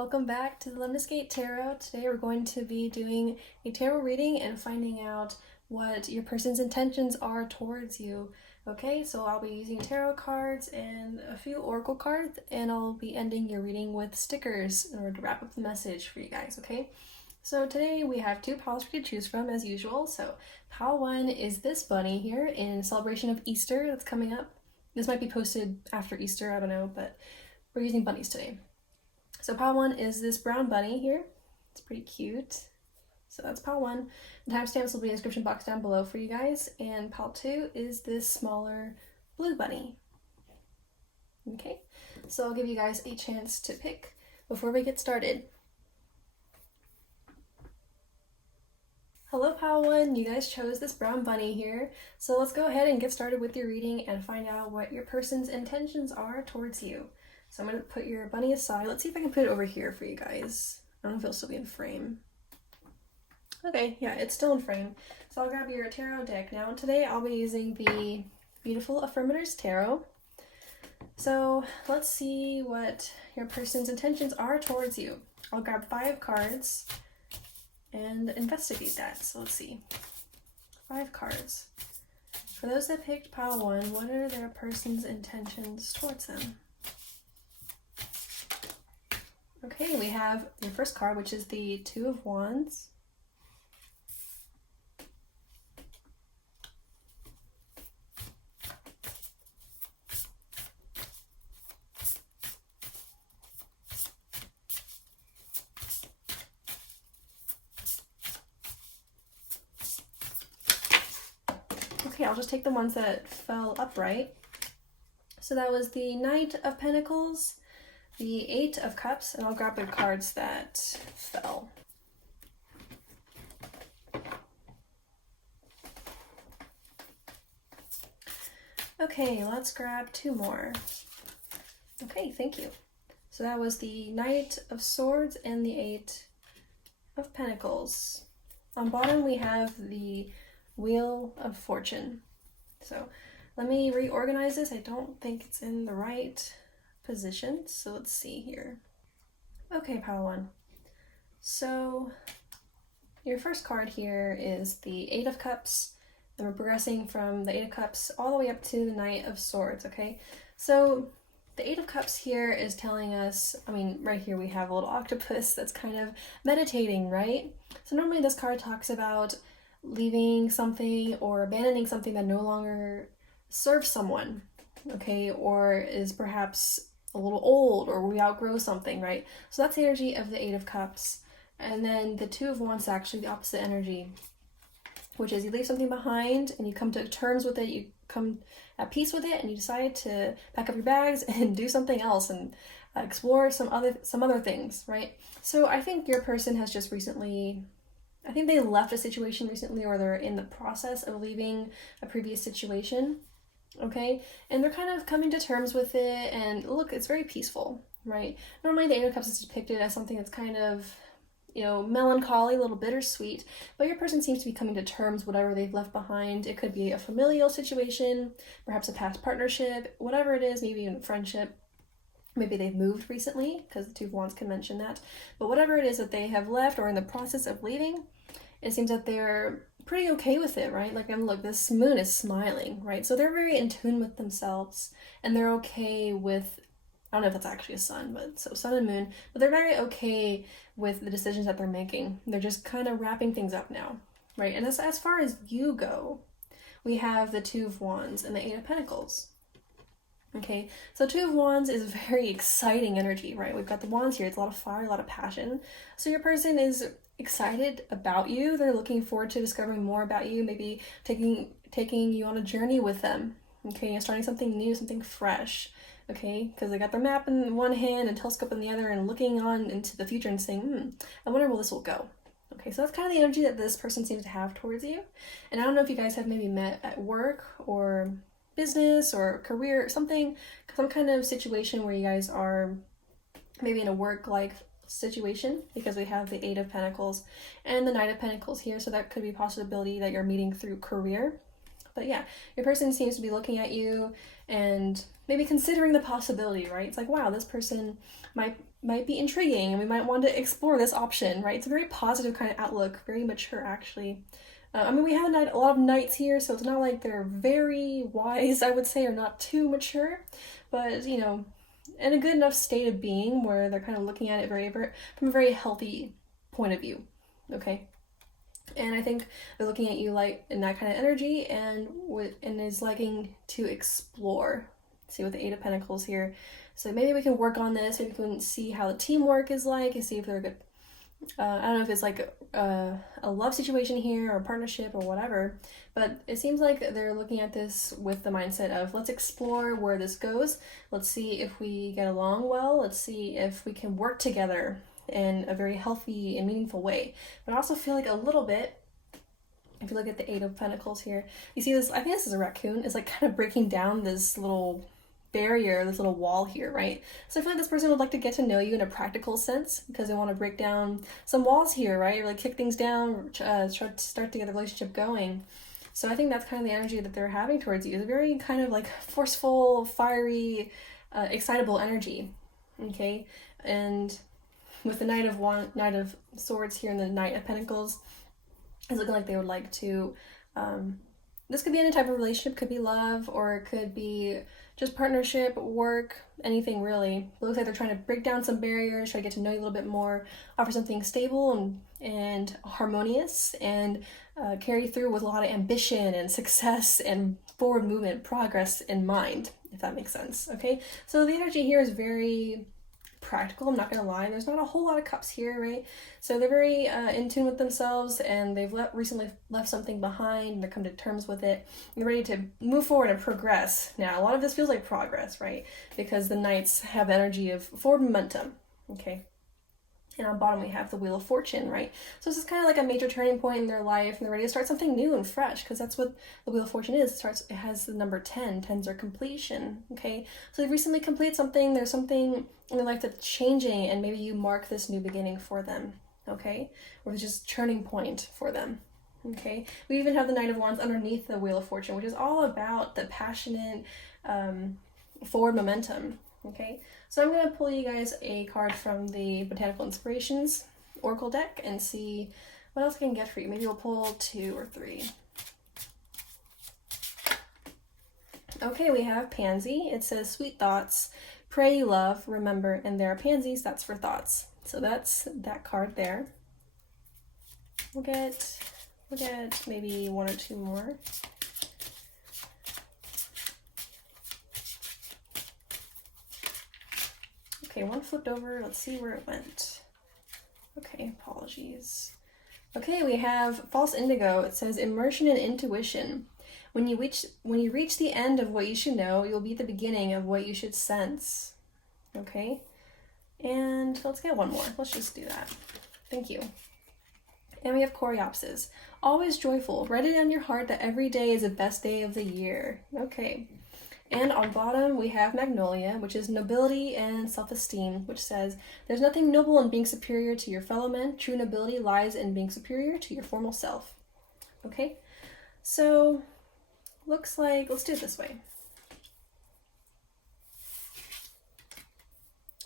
welcome back to the Lemniscate Tarot. Today we're going to be doing a tarot reading and finding out what your person's intentions are towards you. Okay, so I'll be using tarot cards and a few oracle cards, and I'll be ending your reading with stickers in order to wrap up the message for you guys, okay? So today we have two piles for you to choose from as usual. So pile one is this bunny here in celebration of Easter that's coming up. This might be posted after Easter, I don't know, but we're using bunnies today. So pile one is this brown bunny here. It's pretty cute. So that's pile one. The timestamps will be in the description box down below for you guys. And pile two is this smaller blue bunny. Okay, so I'll give you guys a chance to pick before we get started. Hello pile one, you guys chose this brown bunny here. So let's go ahead and get started with your reading and find out what your person's intentions are towards you. So I'm going to put your bunny aside. Let's see if I can put it over here for you guys. I don't know if it'll still be in frame. Okay, yeah, it's still in frame. So I'll grab your tarot deck now. Today I'll be using the beautiful Affirmators Tarot. So let's see what your person's intentions are towards you. I'll grab 5 cards and investigate that. So let's see. 5 cards. For those that picked pile 1, what are their person's intentions towards them? Okay, we have your first card, which is the Two of Wands. Okay, I'll just take the ones that fell upright. So that was the Knight of Pentacles, the 8 of Cups, and I'll grab the cards that fell. Okay, let's grab 2 more. Okay, thank you. So that was the Knight of Swords and the 8 of Pentacles. On bottom we have the Wheel of Fortune. So let me reorganize this. I don't think it's in the right position, so let's see here. Okay, pile 1. So your first card here is the 8 of Cups, and we're progressing from the 8 of Cups all the way up to the Knight of Swords, okay? So the 8 of Cups here is telling us, right here we have a little octopus that's kind of meditating, right? So normally this card talks about leaving something or abandoning something that no longer serves someone, okay, or is perhaps a little old, or we outgrow something, right? So that's the energy of the 8 of Cups. And then the Two of Wands is actually the opposite energy, which is you leave something behind and you come to terms with it, you come at peace with it, and you decide to pack up your bags and do something else and explore some other things, right? So I think your person has just recently, I think they left a situation recently, or they're in the process of leaving a previous situation. Okay, and they're kind of coming to terms with it, and look, it's very peaceful, right? Normally the 8 of Cups is depicted as something that's kind of, melancholy, a little bittersweet, but your person seems to be coming to terms with whatever they've left behind. It could be a familial situation, perhaps a past partnership, whatever it is, maybe even a friendship. Maybe they've moved recently, because the Two of Wands can mention that. But whatever it is that they have left or in the process of leaving, it seems that they're pretty okay with it, right? Like, look, this moon is smiling, right? So they're very in tune with themselves, and they're okay with, I don't know if that's actually a sun, but so sun and moon, but they're very okay with the decisions that they're making. They're just kind of wrapping things up now, right? And as far as you go, we have the Two of Wands and the 8 of Pentacles. Okay, so Two of Wands is very exciting energy, right? We've got the wands here. It's a lot of fire, a lot of passion. So your person is excited about you. They're looking forward to discovering more about you, maybe taking you on a journey with them, okay, and starting something new, something fresh, okay, because they got their map in one hand and telescope in the other and looking on into the future and saying, I wonder where this will go. Okay, so that's kind of the energy that this person seems to have towards you. And I don't know if you guys have maybe met at work or business or career, some kind of situation where you guys are maybe in a work-like situation, because we have the 8 of Pentacles and the Knight of Pentacles here, so that could be a possibility that you're meeting through career. But yeah, your person seems to be looking at you and maybe considering the possibility, right? It's like, wow, this person might be intriguing and we might want to explore this option, right? It's a very positive kind of outlook, very mature actually. I mean, we have a lot of knights here, so it's not like they're very wise, I would say, or not too mature, but, you know, in a good enough state of being where they're kind of looking at it from a very healthy point of view, okay? And I think they're looking at you like in that kind of energy and is liking to explore. See with the Eight of Pentacles here. So maybe we can work on this. Maybe we can see how the teamwork is like and see if they're good. I don't know if it's like a love situation here or a partnership or whatever, but it seems like they're looking at this with the mindset of let's explore where this goes. Let's see if we get along well. Let's see if we can work together in a very healthy and meaningful way. But I also feel like a little bit, if you look at the Eight of Pentacles here, you see this, I think this is a raccoon, is like kind of breaking down this little barrier, this little wall here, right? So I feel like this person would like to get to know you in a practical sense because they want to break down some walls here, right? Or like kick things down, try to start to get the relationship going. So I think that's kind of the energy that they're having towards you. It's a very kind of like forceful, fiery, excitable energy, okay? And with the Knight of Swords here and the Knight of Pentacles, it's looking like they would like to, this could be any type of relationship, could be love, or it could be just partnership, work, anything really. It looks like they're trying to break down some barriers, try to get to know you a little bit more, offer something stable and harmonious, and carry through with a lot of ambition and success and forward movement, progress in mind, if that makes sense, okay? So the energy here is very practical, I'm not gonna lie. There's not a whole lot of cups here, right? So they're very in tune with themselves, and they've recently left something behind, and they're come to terms with it. They're ready to move forward and progress. Now, a lot of this feels like progress, right? Because the Knights have energy of forward momentum, okay? And on bottom we have the Wheel of Fortune, right? So this is kind of like a major turning point in their life, and they're ready to start something new and fresh, because that's what the Wheel of Fortune is. It has the number 10. 10s are completion, okay? So they've recently completed something, there's something in their life that's changing, and maybe you mark this new beginning for them, okay? Or it's just turning point for them, okay? We even have the Knight of Wands underneath the Wheel of Fortune, which is all about the passionate forward momentum, okay? So I'm going to pull you guys a card from the Botanical Inspirations Oracle deck and see what else I can get for you. Maybe we'll pull 2 or 3. Okay, we have Pansy. It says, sweet thoughts, pray you love, remember, and there are pansies, that's for thoughts. So that's that card there. We'll get maybe 1 or 2 more. Okay, one flipped over. Let's see where it went. Okay, apologies. Okay, we have False Indigo. It says immersion and intuition. When you reach the end of what you should know, you'll be at the beginning of what you should sense. Okay, and let's get one more. Let's just do that. Thank you. And we have Coreopsis. Always joyful. Write it on your heart that every day is the best day of the year. Okay. And on bottom, we have Magnolia, which is nobility and self-esteem, which says, there's nothing noble in being superior to your fellow men. True nobility lies in being superior to your formal self. Okay, so looks like, let's do it this way.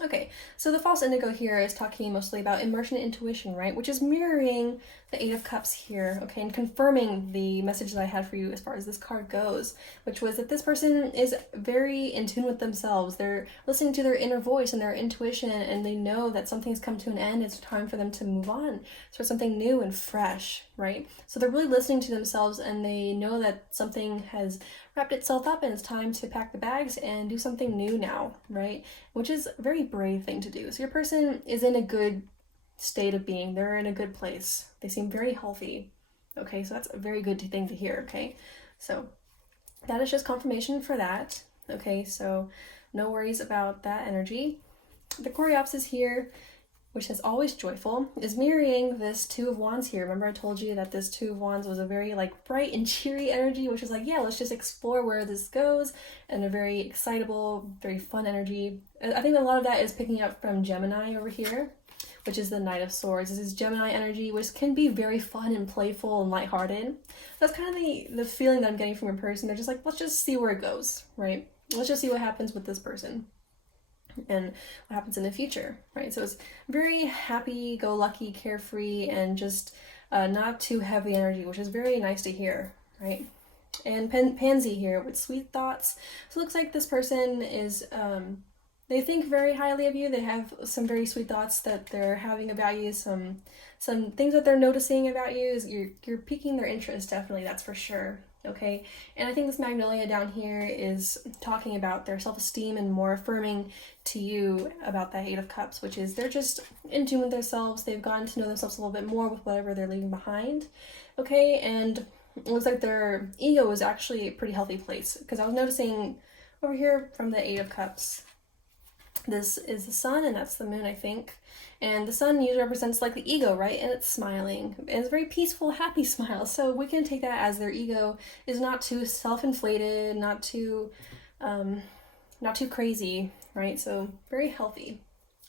Okay, so the False Indigo here is talking mostly about immersion and intuition, right? Which is mirroring the Eight of Cups here, okay, and confirming the message that I had for you as far as this card goes, which was that this person is very in tune with themselves. They're listening to their inner voice and their intuition, and they know that something's come to an end. It's time for them to move on, start something new and fresh, right? So they're really listening to themselves, and they know that something has wrapped itself up and it's time to pack the bags and do something new now, right? Which is a very brave thing to do. So your person is in a good state of being. They're in a good place. They seem very healthy. Okay, so that's a very good thing to hear, okay? So that is just confirmation for that. Okay, so no worries about that energy. The Coreopsis here, which is always joyful, is mirroring this Two of Wands here. Remember I told you that this Two of Wands was a very like bright and cheery energy, which is like, yeah, let's just explore where this goes, and a very excitable, very fun energy. I think a lot of that is picking up from Gemini over here. which is the Knight of Swords. This is Gemini energy, which can be very fun and playful and lighthearted. That's kind of the feeling that I'm getting from your person. They're just like, let's just see where it goes, right? Let's just see what happens with this person and what happens in the future, right? So it's very happy-go-lucky, carefree, and just not too heavy energy, which is very nice to hear, right? And Pansy here with sweet thoughts. So it looks like this person is, they think very highly of you. They have some very sweet thoughts that they're having about you. Some things that they're noticing about you is you're piquing their interest, definitely, that's for sure. Okay, and I think this Magnolia down here is talking about their self-esteem and more affirming to you about that Eight of Cups, which is they're just in tune with themselves. They've gotten to know themselves a little bit more with whatever they're leaving behind. Okay, and it looks like their ego is actually a pretty healthy place, because I was noticing over here from the Eight of Cups, this is the sun and that's the moon, I think. And the sun usually represents like the ego, right? And it's smiling. And it's a very peaceful, happy smile. So we can take that as their ego is not too self-inflated, not too crazy, right? So very healthy.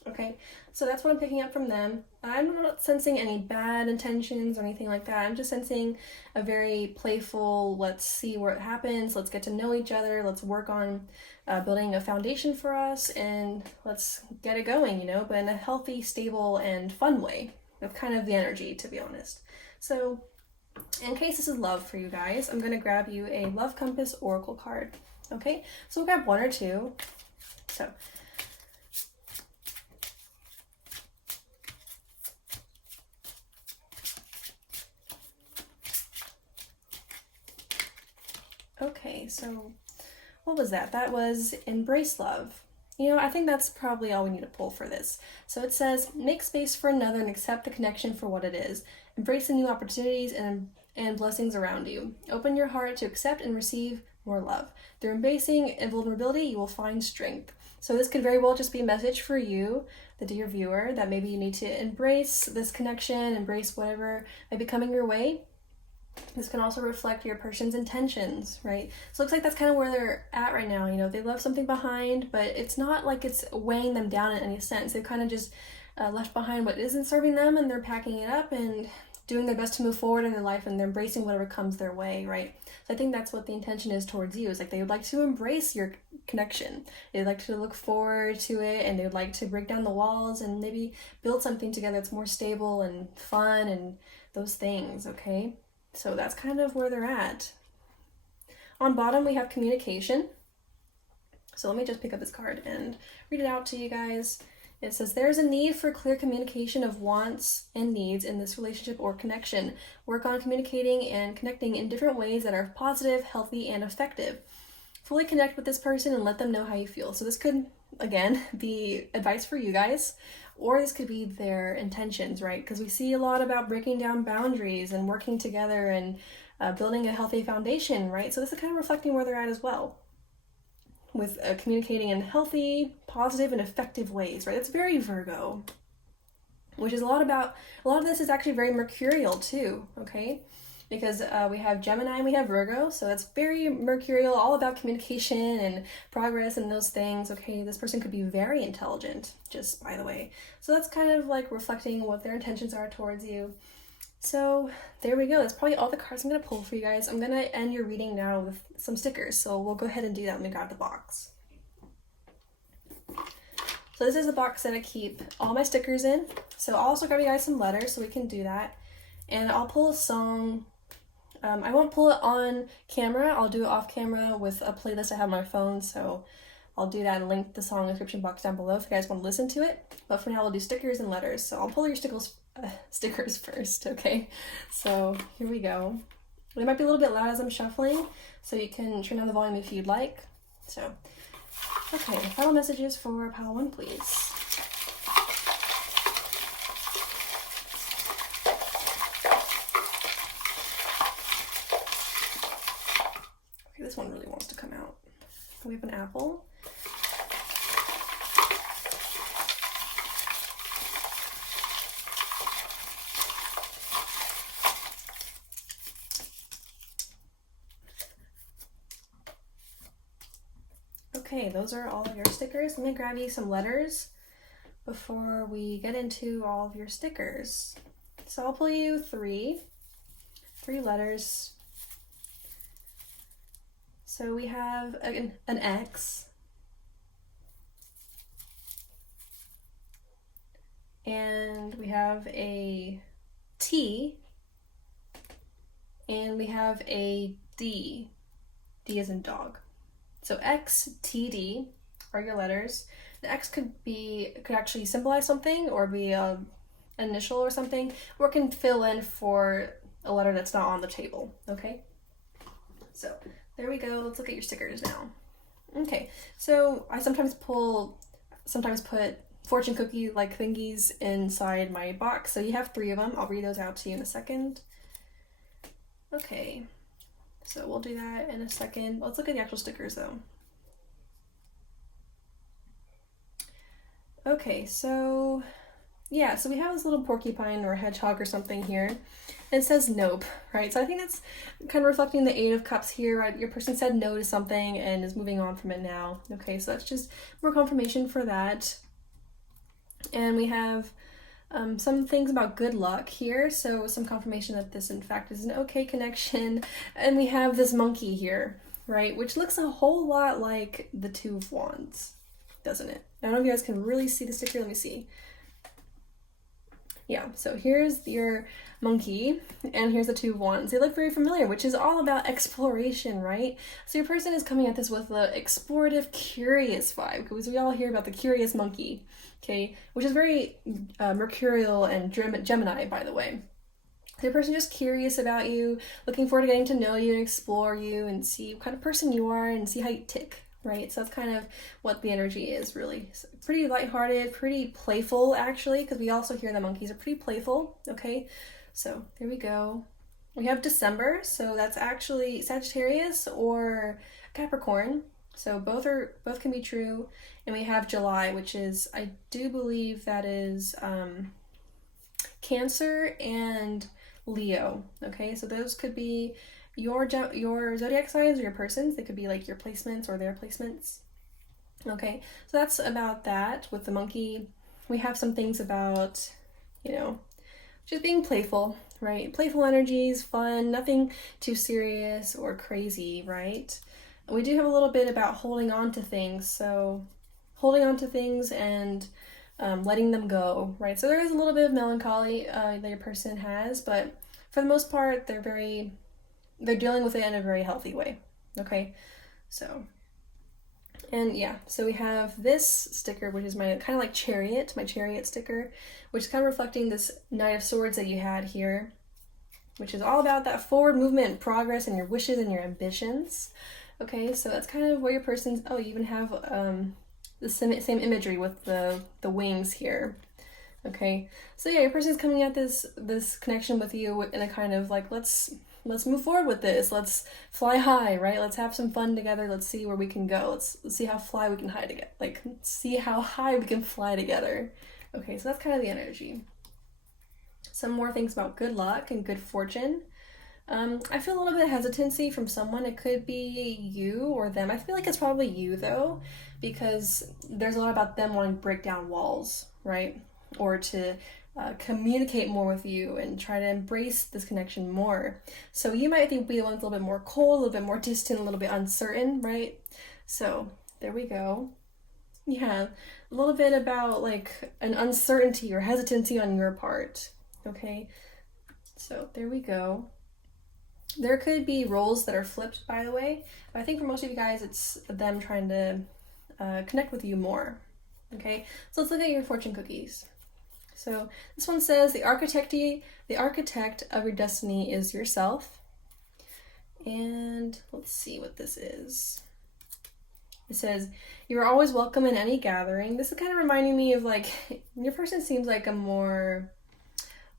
Okay, so that's what I'm picking up from them. I'm not sensing any bad intentions or anything like that. I'm just sensing a very playful, let's see what happens, let's get to know each other, let's work on building a foundation for us, and let's get it going, you know, but in a healthy, stable, and fun way. Of kind of the energy, to be honest. So in case this is love for you guys, I'm going to grab you a Love Compass Oracle card. Okay, so we'll grab one or two. So okay, so what was that? That was Embrace Love. You know, I think that's probably all we need to pull for this. So it says, make space for another and accept the connection for what it is. Embrace the new opportunities and blessings around you. Open your heart to accept and receive more love. Through embracing and vulnerability, you will find strength. So this could very well just be a message for you, the dear viewer, that maybe you need to embrace this connection, embrace whatever may be coming your way. This can also reflect your person's intentions, right? So it looks like that's kind of where they're at right now. You know, they left something behind, but it's not like it's weighing them down in any sense. They've kind of just left behind what isn't serving them, and they're packing it up and doing their best to move forward in their life, and they're embracing whatever comes their way, right? So I think that's what the intention is towards you, is like they would like to embrace your connection. They'd like to look forward to it, and they would like to break down the walls and maybe build something together that's more stable and fun and those things, okay? So that's kind of where they're at. On bottom, we have communication. So let me just pick up this card and read it out to you guys. It says, there's a need for clear communication of wants and needs in this relationship or connection. Work on communicating and connecting in different ways that are positive, healthy, and effective. Fully connect with this person and let them know how you feel. So this could, again, be advice for you guys, or this could be their intentions, right? Because we see a lot about breaking down boundaries and working together and building a healthy foundation, right? So this is kind of reflecting where they're at as well, with communicating in healthy, positive, and effective ways, right? It's very Virgo, which is a lot of this is actually very mercurial too, okay? Because we have Gemini and we have Virgo, so that's very mercurial, all about communication and progress and those things, okay? This person could be very intelligent, just by the way. So that's kind of like reflecting what their intentions are towards you. So there we go. That's probably all the cards I'm going to pull for you guys. I'm going to end your reading now with some stickers, so we'll go ahead and do that when we grab the box. So this is the box that I keep all my stickers in. So I'll also grab you guys some letters so we can do that. And I'll pull a song. I won't pull it on camera. I'll do it off camera with a playlist I have on my phone. So I'll do that and link the song in the description box down below if you guys want to listen to it. But for now, we'll do stickers and letters. So I'll pull your stickers first, okay? So here we go. They might be a little bit loud as I'm shuffling, so you can turn down the volume if you'd like. So, okay, final messages for pile 1, please. Okay, this one really wants to come out. We have an apple. Okay, those are all of your stickers. Let me grab you some letters. before we get into all of your stickers. So I'll pull you three letters. So we have an X, and we have a T, and we have a D. D as in dog. So X, T, D are your letters. The X could actually symbolize something or be an initial or something, or it can fill in for a letter that's not on the table, okay? So there we go. Let's look at your stickers now. Okay, so I sometimes put fortune cookie like thingies inside my box. So you have 3 of them. I'll read those out to you in a second. Okay, so we'll do that in a second. Let's look at the actual stickers though. Okay, so yeah, so we have this little porcupine or hedgehog or something here. And it says nope, right? So I think that's kind of reflecting the 8 of Cups here, right? Your person said no to something and is moving on from it now. Okay, so that's just more confirmation for that. And we have some things about good luck here, so some confirmation that this in fact is an okay connection. And we have this monkey here, right? Which looks a whole lot like the 2 of Wands, doesn't it? I don't know if you guys can really see the sticker. Let me see. Yeah, so here's your monkey, and here's the 2 of Wands. They look very familiar, which is all about exploration, right? So your person is coming at this with the explorative, curious vibe, because we all hear about the curious monkey, okay? Which is very Mercurial and Gemini, by the way. So your person is just curious about you, looking forward to getting to know you and explore you and see what kind of person you are and see how you tick. Right, so that's kind of what the energy is, really. So pretty lighthearted, pretty playful, actually, because we also hear the monkeys are pretty playful, okay? So there we go. We have December, so that's actually Sagittarius or Capricorn. So both can be true. And we have July, which is, I do believe that is Cancer and Leo, okay? So those could be your zodiac signs or your persons. They could be like your placements or their placements. Okay, so that's about that. With the monkey, we have some things about, you know, just being playful, right? Playful energies, fun, nothing too serious or crazy, right? We do have a little bit about holding on to things, so holding on to things and letting them go, right? So there is a little bit of melancholy that your person has, but for the most part, they're dealing with it in a very healthy way, okay? So, and yeah, so we have this sticker, which is my kind of like chariot, my chariot sticker, which is kind of reflecting this Knight of Swords that you had here, which is all about that forward movement and progress and your wishes and your ambitions, okay? So that's kind of what your person's, oh, you even have the same imagery with the wings here. Okay, so yeah, your person's coming at this connection with you in a kind of like, let's move forward with this. Let's fly high, right? Let's have some fun together. Let's see where we can go. Let's see how high we can high together. Like, see how high we can fly together. Okay, so that's kind of the energy. Some more things about good luck and good fortune. I feel a little bit of hesitancy from someone. It could be you or them. I feel like it's probably you though, because there's a lot about them wanting to break down walls, right? Or to communicate more with you and try to embrace this connection more. So you might be the one's a little bit more cold, a little bit more distant, a little bit uncertain, right? So there we go. Yeah, a little bit about like an uncertainty or hesitancy on your part, okay? So there we go. There could be roles that are flipped, by the way, but I think for most of you guys, it's them trying to connect with you more, okay? So let's look at your fortune cookies. So this one says, the architect of your destiny is yourself. And let's see what this is. It says, you are always welcome in any gathering. This is kind of reminding me of like, your person seems like a more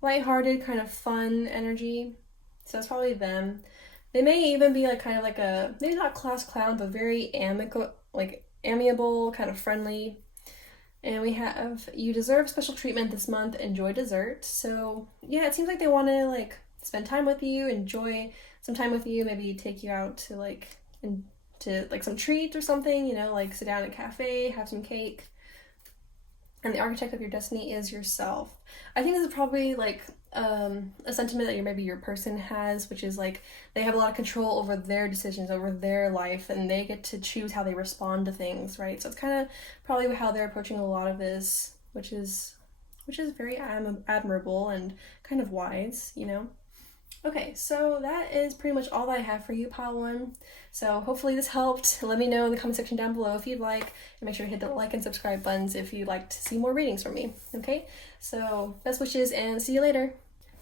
lighthearted, kind of fun energy. So it's probably them. They may even be like kind of like a, maybe not class clown, but very amiable, kind of friendly. And we have, you deserve special treatment this month, enjoy dessert. So yeah, it seems like they want to like spend time with you, enjoy some time with you, maybe take you out to like, to like some treat or something, you know, like sit down at a cafe, have some cake. and the architect of your destiny is yourself. I think this is probably like a sentiment that maybe your person has, which is like they have a lot of control over their decisions, over their life, and they get to choose how they respond to things, right? So it's kind of probably how they're approaching a lot of this, which is very admirable and kind of wise, you know? Okay, so that is pretty much all that I have for you, Pile 1. So hopefully this helped. Let me know in the comment section down below if you'd like, and make sure to hit the like and subscribe buttons if you'd like to see more readings from me, okay? So best wishes and see you later.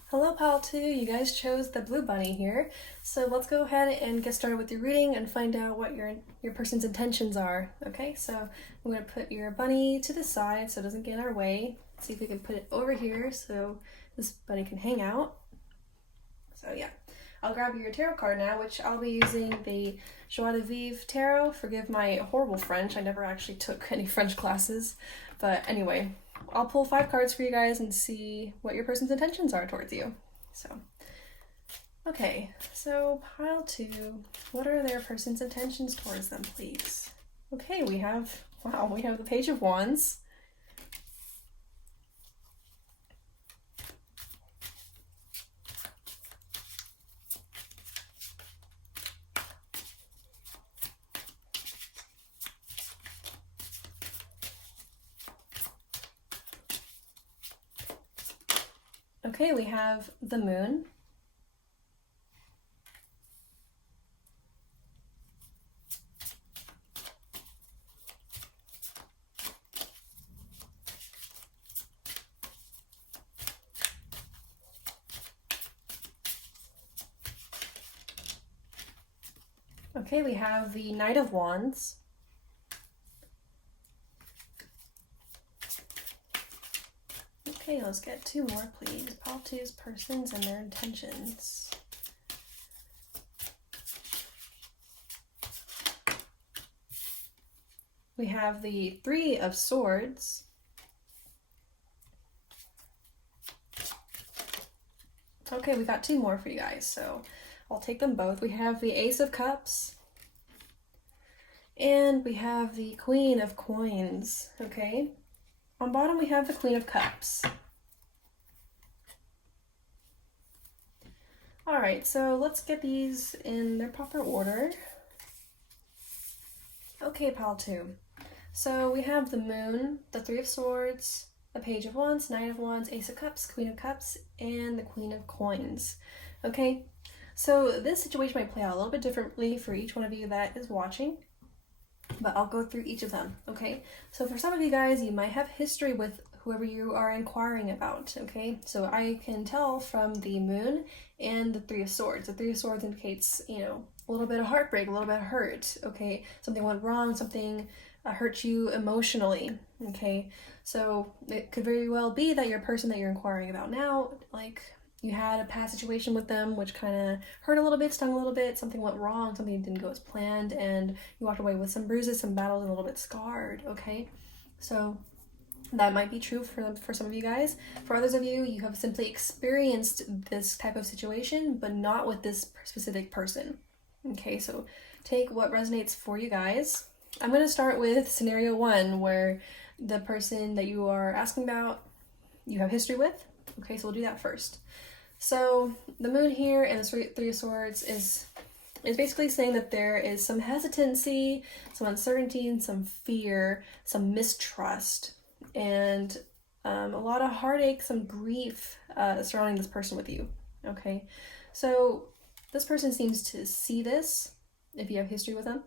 Hello, Pile 2, you guys chose the blue bunny here. So let's go ahead and get started with your reading and find out what your person's intentions are, okay? So I'm going to put your bunny to the side so it doesn't get in our way. See if we can put it over here so this bunny can hang out. So yeah, I'll grab your tarot card now, which I'll be using the Joie de Vivre Tarot. Forgive my horrible French, I never actually took any French classes. But anyway, I'll pull 5 cards for you guys and see what your person's intentions are towards you. So, okay, so Pile 2, what are their person's intentions towards them, please? Okay, we have the Page of Wands. Okay, we have the Moon. Okay, we have the Knight of Wands. Okay, let's get 2 more, please. Pile 2's persons and their intentions. We have the 3 of Swords. Okay, we got 2 more for you guys, so I'll take them both. We have the Ace of Cups. And we have the Queen of Coins, okay? On bottom, we have the Queen of Cups. All right, so let's get these in their proper order. Okay, Pile 2. So we have the Moon, the 3 of Swords, the Page of Wands, Knight of Wands, Ace of Cups, Queen of Cups, and the Queen of Coins. Okay, so this situation might play out a little bit differently for each one of you that is watching, but I'll go through each of them, okay? So for some of you guys, you might have history with whoever you are inquiring about, okay? So I can tell from the Moon and the 3 of Swords. The 3 of Swords indicates, you know, a little bit of heartbreak, a little bit of hurt, okay? Something went wrong, something hurt you emotionally, okay? So it could very well be that your person that you're inquiring about now, like, you had a past situation with them which kind of hurt a little bit, stung a little bit, something went wrong, something didn't go as planned, and you walked away with some bruises, some battles, and a little bit scarred, okay? So that might be true for some of you guys. For others of you, you have simply experienced this type of situation, but not with this specific person, okay? So take what resonates for you guys. I'm going to start with scenario 1, where the person that you are asking about, you have history with. Okay, so we'll do that first. So the Moon here and the 3 of Swords is basically saying that there is some hesitancy, some uncertainty, and some fear, some mistrust, and a lot of heartache, some grief surrounding this person with you, okay? So this person seems to see this, if you have history with them,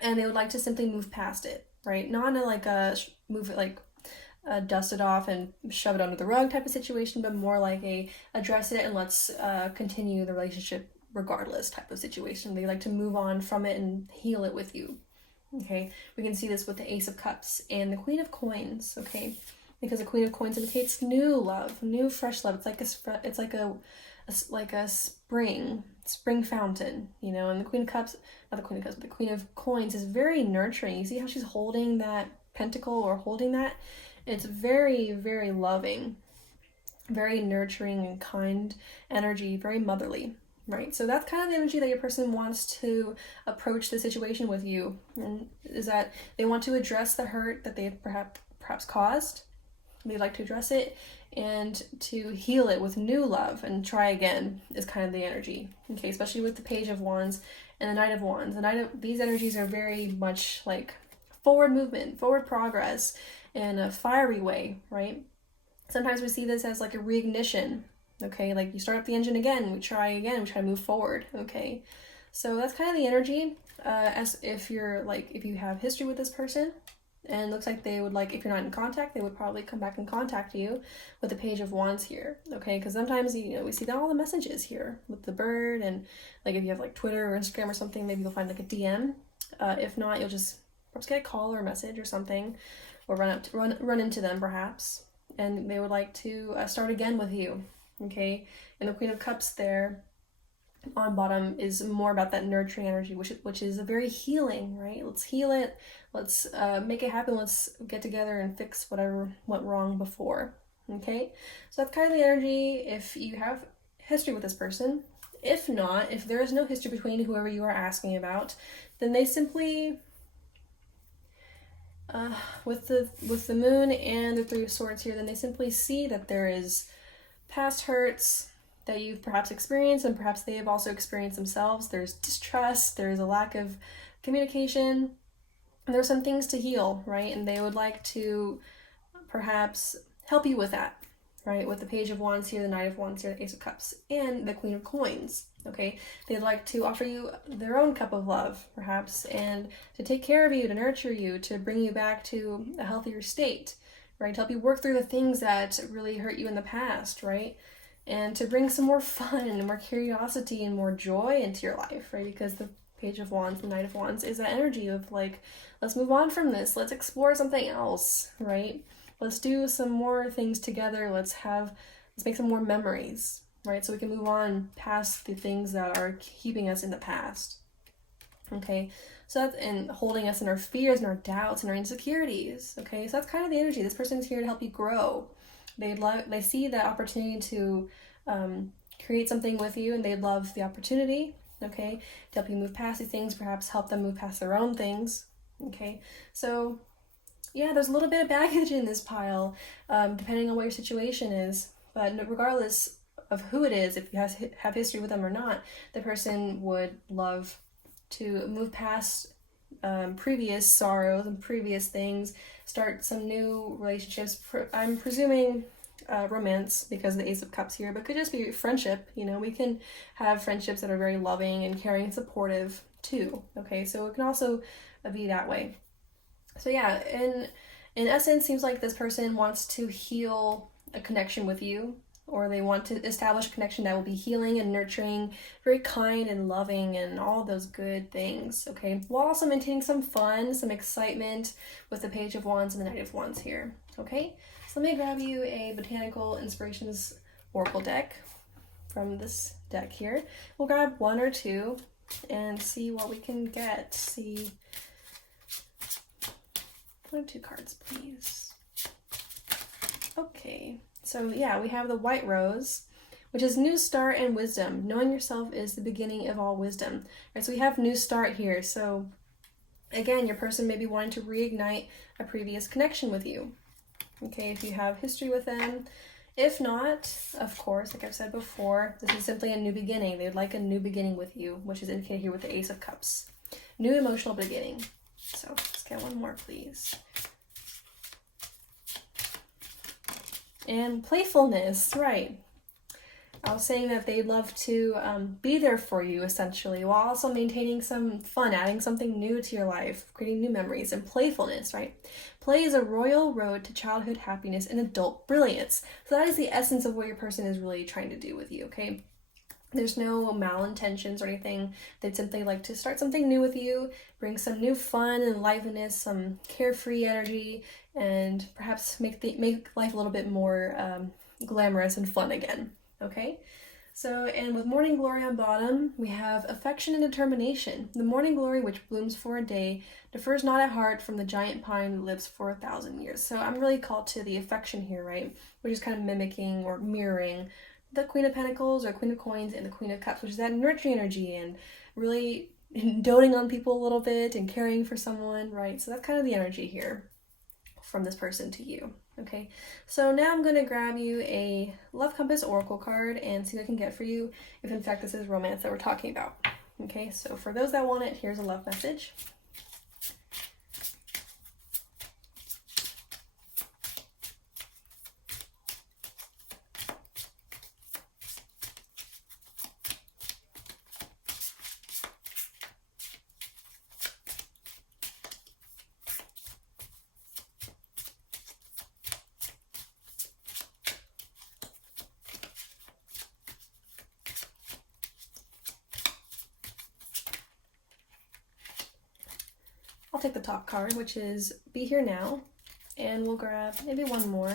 and they would like to simply move past it, right? Not in a like move it like dust it off and shove it under the rug type of situation, but more like a address it and let's continue the relationship regardless type of situation. They like to move on from it and heal it with you, okay? We can see this with the Ace of Cups and the Queen of Coins, okay? Because the Queen of Coins indicates new love, new fresh love. It's like a spring fountain, you know. And the Queen of Cups, not the Queen of Cups, but the Queen of Coins is very nurturing. You see how she's holding that pentacle or holding that? It's very, very loving, very nurturing and kind energy, very motherly, right? So that's kind of the energy that your person wants to approach the situation with you, and is that they want to address the hurt that they've perhaps caused. They'd like to address it and to heal it with new love and try again is kind of the energy. Okay, especially with the Page of Wands and the Knight of Wands. These energies are very much like forward movement, forward progress in a fiery way, right? Sometimes we see this as like a reignition, okay? Like you start up the engine again, we try to move forward, okay? So that's kind of the energy, as if you have history with this person, and it looks like they would if you're not in contact, they would probably come back and contact you with the Page of Wands here, okay? Because sometimes, we see all the messages here with the bird, and like if you have like Twitter or Instagram or something, maybe you'll find like a DM. If not, you'll just perhaps get a call or a message or something, or run into them perhaps, and they would like to start again with you, okay? And the Queen of Cups there on bottom is more about that nurturing energy, which is a very healing, right? Let's heal it. Let's make it happen. Let's get together and fix whatever went wrong before, okay? So that's kind of the energy if you have history with this person. If not, if there is no history between whoever you are asking about, then they simply, with the Moon and the Three of Swords here, then they simply see that there is past hurts that you've perhaps experienced, and perhaps they have also experienced themselves. There's distrust, there's a lack of communication, and there's some things to heal, right? And they would like to perhaps help you with that, right? With the Page of Wands here, the Knight of Wands here, the Ace of Cups, and the Queen of Coins, okay? They'd like to offer you their own cup of love, perhaps, and to take care of you, to nurture you, to bring you back to a healthier state, right? To help you work through the things that really hurt you in the past, right? And to bring some more fun and more curiosity and more joy into your life, right? Because the Page of Wands, the Knight of Wands is that energy of let's move on from this. Let's explore something else, right? Let's do some more things together. Let's make some more memories, right? So we can move on past the things that are keeping us in the past, okay? So that's, and holding us in our fears and our doubts and our insecurities, okay? So that's kind of the energy. This person is here to help you grow. They see the opportunity to create something with you, and they love the opportunity, okay, to help you move past these things, perhaps help them move past their own things, okay? So yeah, there's a little bit of baggage in this pile, depending on what your situation is, but regardless of who it is, if you have history with them or not, the person would love to move past previous sorrows and previous things, start some new relationships. I'm presuming romance because of the Ace of Cups here, but could just be friendship. We can have friendships that are very loving and caring and supportive too, okay? So it can also be that way. So yeah, in essence, seems like this person wants to heal a connection with you, or they want to establish a connection that will be healing and nurturing, very kind and loving and all those good things, okay? While also maintaining some fun, some excitement with the Page of Wands and the Knight of Wands here, okay? So let me grab you a Botanical Inspirations Oracle deck from this deck here. We'll grab one or two and see what we can get. See, 1 or 2 cards, please. Okay. So yeah, we have the White Rose, which is new start and wisdom. Knowing yourself is the beginning of all wisdom. Right, so we have new start here. So again, your person may be wanting to reignite a previous connection with you. Okay, if you have history with them. If not, of course, like I've said before, this is simply a new beginning. They'd like a new beginning with you, which is indicated here with the Ace of Cups. New emotional beginning. So let's get one more, please. And playfulness, right. I was saying that they'd love to be there for you, essentially, while also maintaining some fun, adding something new to your life, creating new memories, and playfulness, right? Play is a royal road to childhood happiness and adult brilliance. So that is the essence of what your person is really trying to do with you, okay? There's no malintentions or anything. They'd simply like to start something new with you, bring some new fun and liveliness, some carefree energy, and perhaps make life a little bit more glamorous and fun again. Okay, so, and with Morning Glory on bottom, we have affection and determination. The morning glory, which blooms for a day, differs not at heart from the giant pine that lives for 1,000 years. So I'm really called to the affection here, right? Which is kind of mimicking or mirroring the Queen of Pentacles or Queen of Coins and the Queen of Cups, which is that nurturing energy and really doting on people a little bit and caring for someone, right? So that's kind of the energy here. from this person to you. Okay, so now I'm going to grab you a Love Compass Oracle card and see what I can get for you if in fact this is romance that we're talking about. Okay, so for those that want it, here's a love message. I'll take the top card, which is Be Here Now, and we'll grab maybe one more.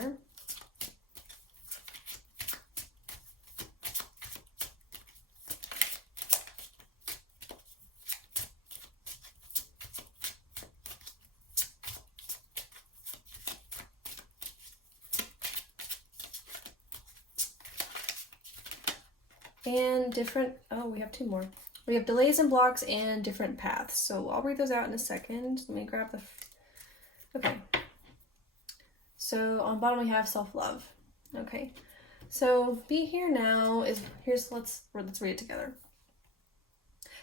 And different, oh, we have two more. We have delays and blocks and different paths. So I'll read those out in a second. Let me grab the, okay. So on the bottom we have self-love. Okay, so Be Here Now is, let's read it together.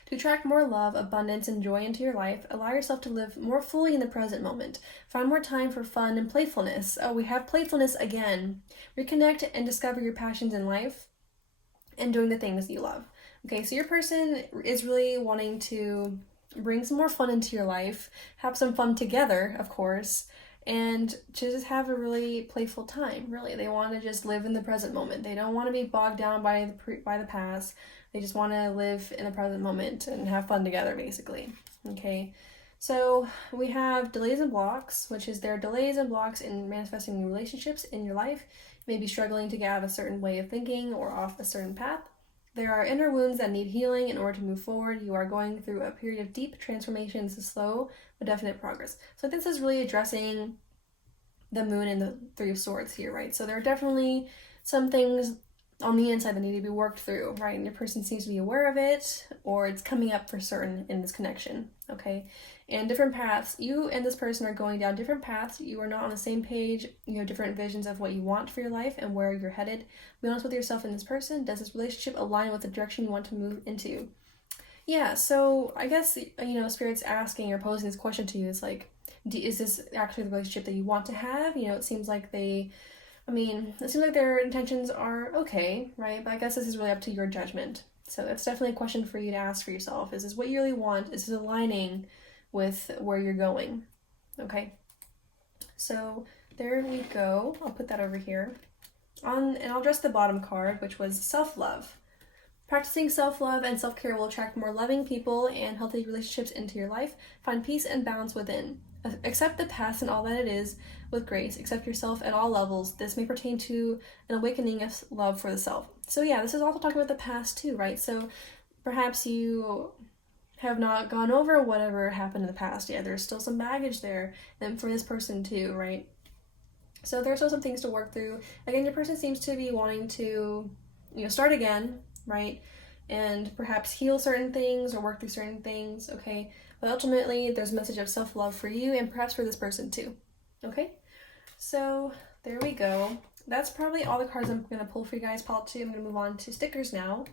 To attract more love, abundance, and joy into your life, allow yourself to live more fully in the present moment. Find more time for fun and playfulness. Oh, we have playfulness again. Reconnect and discover your passions in life and doing the things you love. Okay, so your person is really wanting to bring some more fun into your life, have some fun together, of course, and to just have a really playful time, really. They want to just live in the present moment. They don't want to be bogged down by the past. They just want to live in the present moment and have fun together, basically. Okay, so we have delays and blocks, which is there are delays and blocks in manifesting new relationships in your life. You may be struggling to get out of a certain way of thinking or off a certain path. There are inner wounds that need healing in order to move forward. You are going through a period of deep transformation. This is slow but definite progress. So this is really addressing the moon and the Three of Swords here, right? So there are definitely some things on the inside that need to be worked through, right? And your person seems to be aware of it, or it's coming up for certain in this connection, okay? And different paths. You and this person are going down different paths. You are not on the same page. You have different visions of what you want for your life and where you're headed. Be honest with yourself and this person. Does this relationship align with the direction you want to move into? Yeah, so I guess, Spirit's asking or posing this question to you is like, is this actually the relationship that you want to have? It seems like it seems like their intentions are okay, right? But I guess this is really up to your judgment. So that's definitely a question for you to ask for yourself. Is this what you really want? Is this aligning with where you're going? Okay. So there we go. I'll put that over here. And I'll address the bottom card, which was self-love. Practicing self-love and self-care will attract more loving people and healthy relationships into your life. Find peace and balance within. Accept the past and all that it is with grace. Accept yourself at all levels. This may pertain to an awakening of love for the self. So yeah, this is also talking about the past too, right? So perhaps you have not gone over whatever happened in the past. Yeah, there's still some baggage there, and for this person too, right? So there's still some things to work through. Again, your person seems to be wanting to, start again, right? And perhaps heal certain things or work through certain things, okay? But ultimately, there's a message of self-love for you and perhaps for this person too, okay? So there we go. That's probably all the cards I'm going to pull for you guys, pile 2. I'm going to move on to stickers now.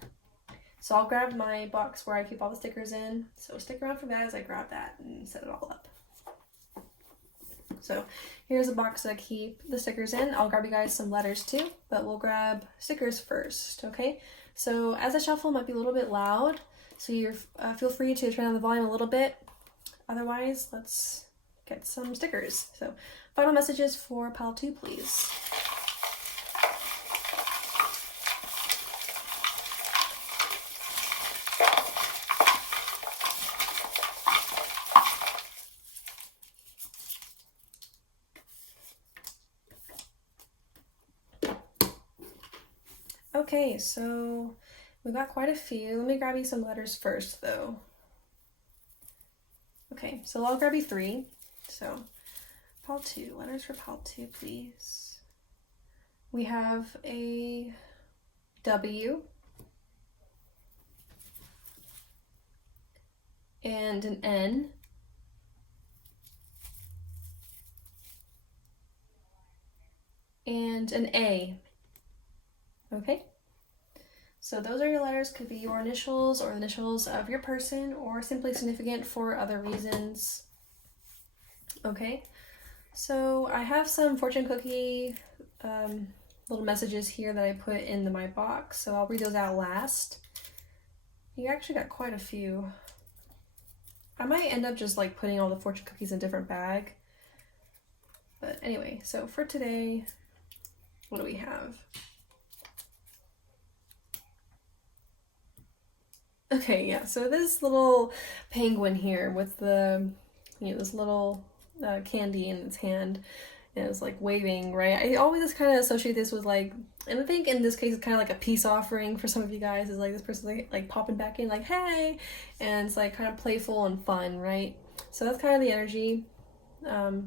So I'll grab my box where I keep all the stickers in. So stick around for that as I grab that and set it all up. So here's a box that I keep the stickers in. I'll grab you guys some letters too, but we'll grab stickers first, okay? So as I shuffle, it might be a little bit loud, so you're feel free to turn down the volume a little bit. Otherwise, let's get some stickers. So final messages for pile 2, please. Okay, so we got quite a few. Let me grab you some letters first, though. Okay, so I'll grab you 3. So, pile 2. Letters for pile 2, please. We have a W and an N and an A. Okay? So those are your letters, could be your initials or initials of your person, or simply significant for other reasons. Okay, so I have some fortune cookie little messages here that I put in my box, so I'll read those out last. You actually got quite a few. I might end up just like putting all the fortune cookies in a different bag. But anyway, so for today, what do we have? Okay, yeah, so this little penguin here with the, this little candy in its hand, and it's like waving, right? I always just kind of associate this with like, and I think in this case it's kind of like a peace offering for some of you guys, is like this person like popping back in like, hey, and it's like kind of playful and fun, right? So that's kind of the energy,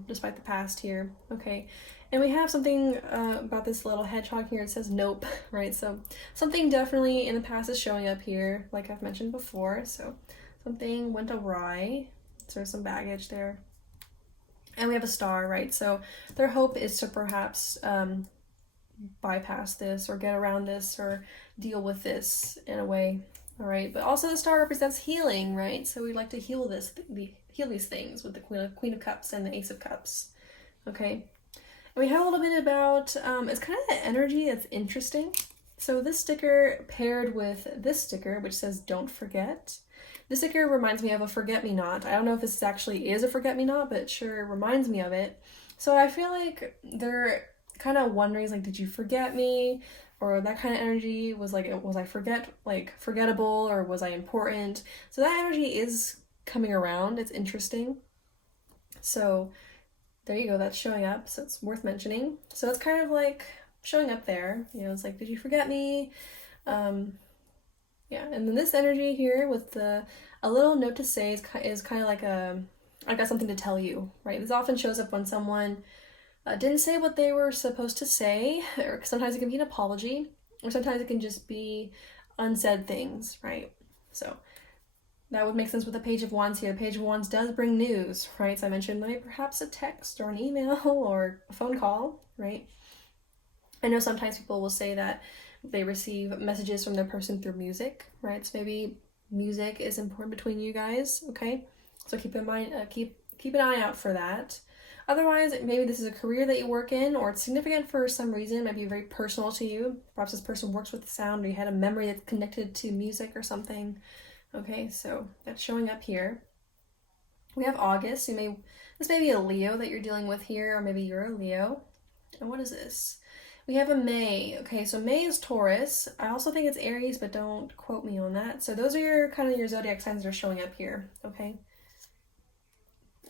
despite the past here. Okay, and we have something about this little hedgehog here. It says nope, right? So something definitely in the past is showing up here, like I've mentioned before. So something went awry, so there's some baggage there. And we have a star, right? So their hope is to perhaps bypass this or get around this or deal with this in a way, all right? But also the star represents healing, right? So we'd like to heal heal these things with the Queen of Cups and the Ace of Cups, okay? And we have a little bit about, it's kind of the energy that's interesting. So this sticker paired with this sticker, which says don't forget. This sticker reminds me of a forget-me-not. I don't know if this actually is a forget-me-not, but it sure reminds me of it. So I feel like they're kind of wondering, like, did you forget me? Or that kind of energy was like, was I forgettable, or was I important? So that energy is coming around. It's interesting. So there you go, that's showing up, so it's worth mentioning. So it's kind of like showing up there, it's like, did you forget me? Yeah, and then this energy here with a little note to say is kind of like I've got something to tell you, right? This often shows up when someone didn't say what they were supposed to say, or sometimes it can be an apology, or sometimes it can just be unsaid things, right? So that would make sense with the Page of Wands here. The Page of Wands does bring news, right? So I mentioned maybe perhaps a text or an email or a phone call, right? I know sometimes people will say that they receive messages from their person through music, right? So maybe music is important between you guys, okay? So keep in mind, keep an eye out for that. Otherwise, maybe this is a career that you work in, or it's significant for some reason. It might be very personal to you. Perhaps this person works with sound, or you had a memory that's connected to music or something. Okay, so that's showing up here. We have August. This may be a Leo that you're dealing with here, or maybe you're a Leo. And what is this? We have a May. Okay, so May is Taurus. I also think it's Aries, but don't quote me on that. So those are your zodiac signs that are showing up here, okay?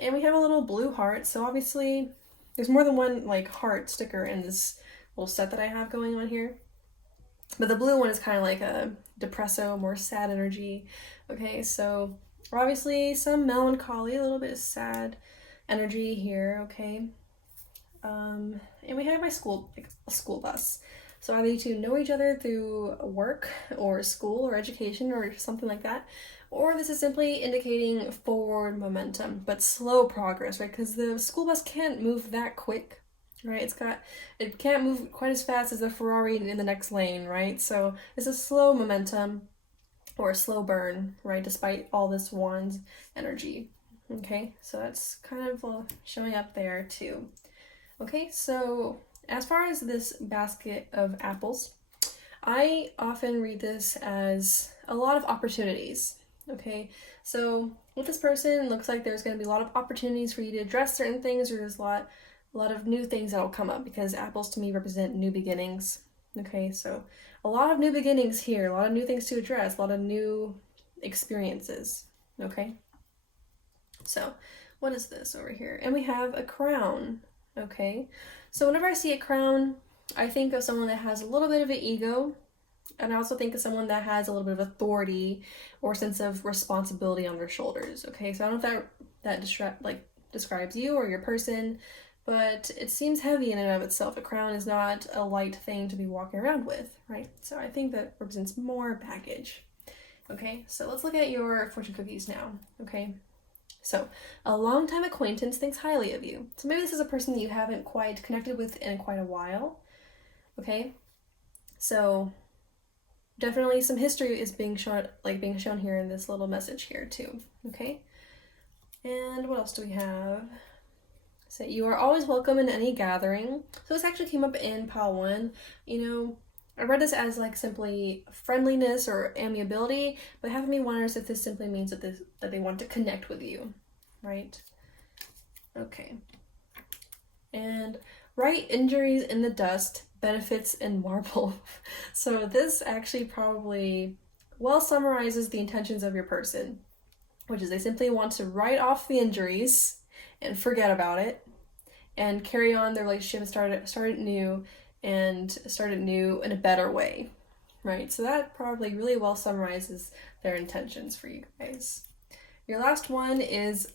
And we have a little blue heart. So obviously there's more than one like heart sticker in this little set that I have going on here. But the blue one is kind of like a depresso, more sad energy. Okay, so obviously some melancholy, a little bit of sad energy here, okay? And we have my school bus. So either you two know each other through work or school or education or something like that, or this is simply indicating forward momentum, but slow progress, right? Because the school bus can't move that quick, right? It can't move quite as fast as the Ferrari in the next lane, right? So it's a slow momentum or a slow burn, right? Despite all this Wands energy, okay? So that's kind of showing up there too. Okay, so as far as this basket of apples, I often read this as a lot of opportunities, okay? So with this person, it looks like there's going to be a lot of opportunities for you to address certain things, or there's a lot of new things that will come up, because apples to me represent new beginnings, okay? So a lot of new beginnings here, a lot of new things to address, a lot of new experiences, okay? So what is this over here? And we have a crown. Okay, so whenever I see a crown, I think of someone that has a little bit of an ego, and I also think of someone that has a little bit of authority or sense of responsibility on their shoulders. Okay, so I don't know if that describes you or your person, but it seems heavy in and of itself. A crown is not a light thing to be walking around with, right? So I think that represents more baggage. Okay, so let's look at your fortune cookies now, okay? So, a longtime acquaintance thinks highly of you. So maybe this is a person that you haven't quite connected with in quite a while. Okay, so definitely some history is being shown here in this little message here too. Okay, and what else do we have? So you are always welcome in any gathering. So this actually came up in pile 1. You know, I read this as like simply friendliness or amiability, but half of me wonders if this simply means that they want to connect with you, right? Okay. And write injuries in the dust, benefits in marble. So this actually probably well summarizes the intentions of your person, which is they simply want to write off the injuries and forget about it and carry on their relationship and start it new in a better way, right? So that probably really well summarizes their intentions for you guys. Your last one is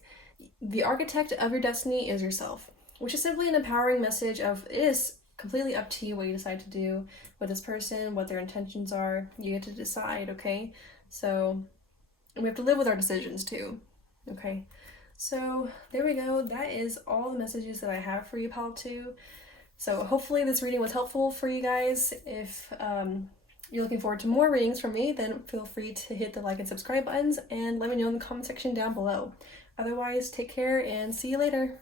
the architect of your destiny is yourself, which is simply an empowering message of it is completely up to you what you decide to do with this person, what their intentions are. You get to decide, okay? So we have to live with our decisions too, okay? So there we go. That is all the messages that I have for you, Pile 2. So hopefully this reading was helpful for you guys. If you're looking forward to more readings from me, then feel free to hit the like and subscribe buttons and let me know in the comment section down below. Otherwise, take care and see you later.